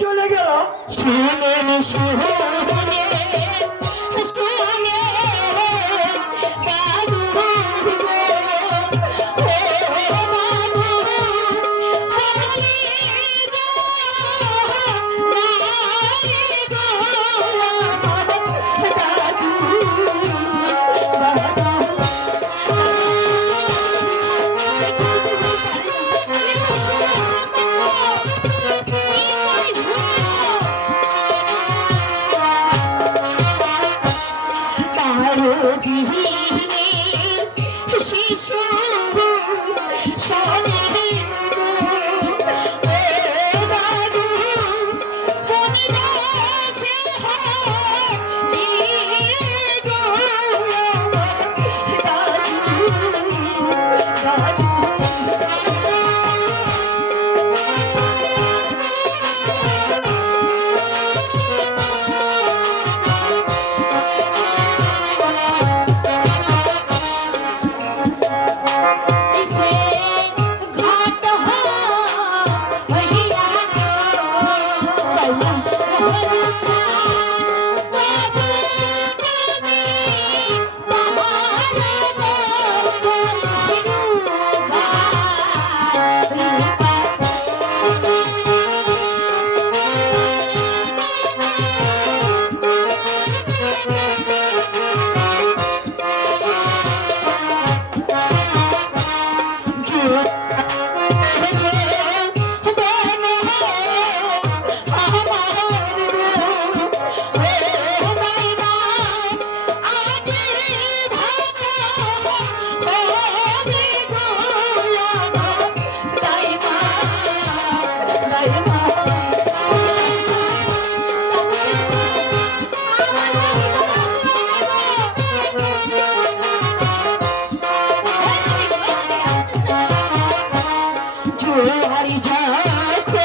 চলে গেল। শুনেন শুনে। ছুহারি যা